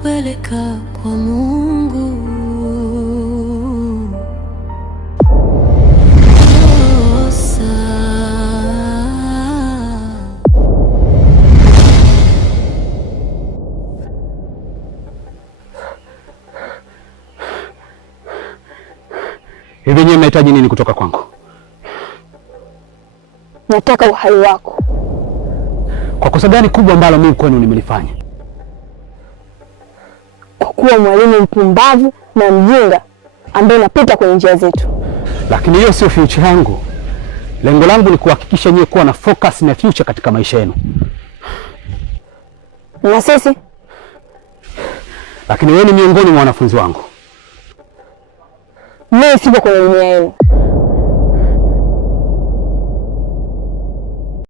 kupeleka kwa Mungu. Hivi nyinyi mnahitaji nini kutoka kwangu? Nataka uhai wako. Kwa kosa gani kubwa ambalo mimi kwenu nimelifanya? Kwa kuwa mwalimu mpumbavu na mjinga ambaye unapita kwenye njia zetu. Lakini hiyo sio future yangu. Lengo langu ni kuhakikisha nyinyi kuwa na focus na future katika maisha yenu. Na sisi? Lakini wewe ni miongoni mwa wanafunzi wangu. Mimi sipo kwenye dunia yenu.